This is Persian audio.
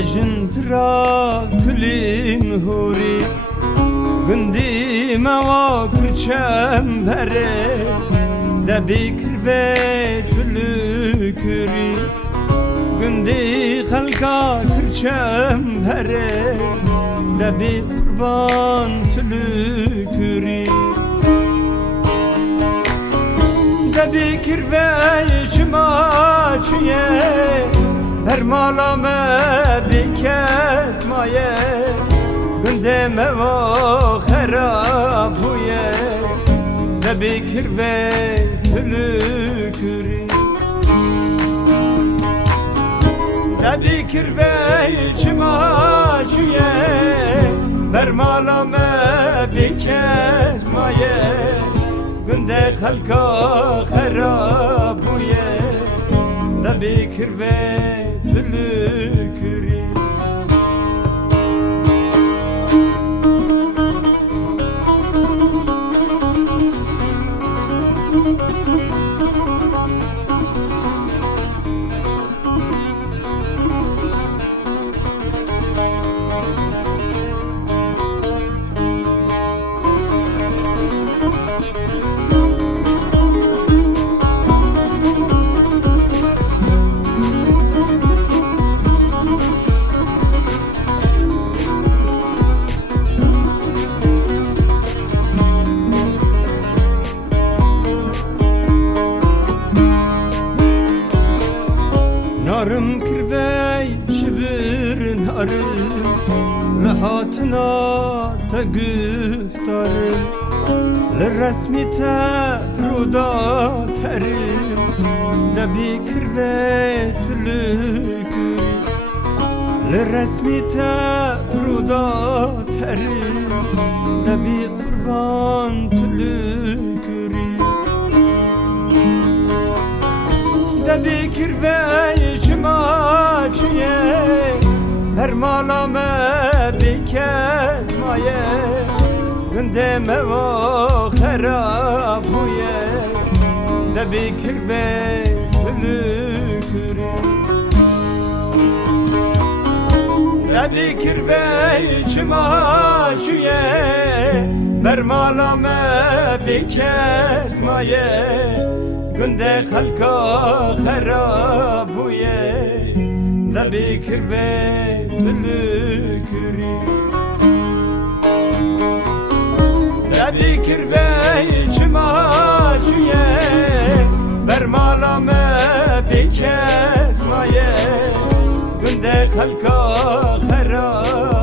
اجن زرا تلین هوری گندی موا کرچم بره دبی کربه تلو کری گندی خلقا کرچم بره دبی قربان تلو کری دبی کربه شما چیه هر مالا ما بکس مایه گنده ما خراب بویه دبی کربه تلو کری دبی کربه شما چیه هر مالا ما بکس مایه گنده خلقا خراب بویه دبی کربه تلو کری نارم کربی شبر نارم لحاتنا تگفتارم لرسمی تبرودا ترم دبی کربی تلوکری لرسمی تبرودا ترم دبی قربان تلوکری دبی کربی شما چیه هر مالا ما بکس مایه گنده ما خراب بویه دبی کربی تلو کری دبی کربی شما چیه هر مالا ما بکس مایه گنده خلقا خراب بویه دبی کربی تلو کری دبی کربی شما چیه بر مالا ما بکس مایه گنده خلقا خراب